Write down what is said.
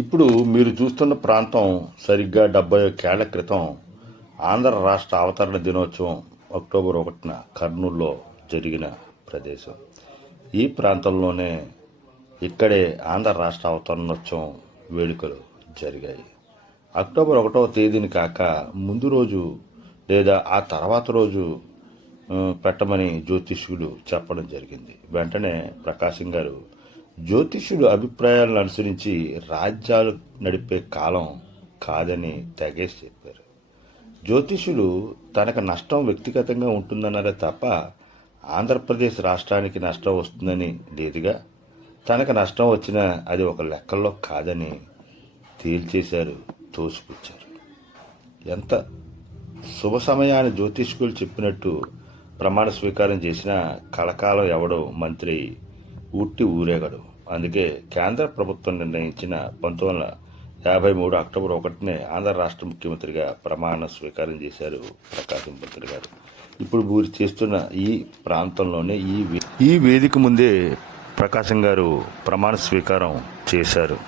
ఇప్పుడు మీరు చూస్తున్న ప్రాంతం సరిగ్గా 71 ఏళ్ల క్రితం ఆంధ్ర రాష్ట్ర అవతరణ దినోత్సవం అక్టోబర్ 1న కర్నూలులో జరిగిన ప్రదేశం. ఈ ప్రాంతంలోనే ఇక్కడే ఆంధ్ర రాష్ట్ర అవతరణోత్సవం వేడుకలు జరిగాయి. అక్టోబర్ 1వ తేదీని కాక ముందు రోజు లేదా ఆ తర్వాత రోజు పెట్టమని జ్యోతిష్యుడు చెప్పడం జరిగింది. వెంటనే ప్రకాశం గారు జ్యోతిష్యుడు అభిప్రాయాలను అనుసరించి రాజ్యాలు నడిపే కాలం కాదని తెగేసి చెప్పారు. జ్యోతిష్యుడు తనకు నష్టం వ్యక్తిగతంగా ఉంటుందన్నారే తప్ప ఆంధ్రప్రదేశ్ రాష్ట్రానికి నష్టం వస్తుందని లేదుగా. తనకు నష్టం వచ్చినా అది ఒక లెక్కల్లో కాదని తేల్చేశారు, తోసిపుచ్చారు. ఎంత శుభ సమయాన్ని జ్యోతిష్కులు చెప్పినట్టు ప్రమాణ స్వీకారం చేసిన కలకాలం ఎవడో మంత్రి ఉట్టి ఊరేగడు. అందుకే కేంద్ర ప్రభుత్వం నిర్ణయించిన 1953 అక్టోబర్ 1నే ఆంధ్ర రాష్ట్ర ముఖ్యమంత్రిగా ప్రమాణ స్వీకారం చేశారు ప్రకాశం పంతులు గారు. ఇప్పుడు వీరు చేస్తున్న ఈ ప్రాంతంలోనే ఈ వేదిక ముందే ప్రకాశం గారు ప్రమాణ స్వీకారం చేశారు.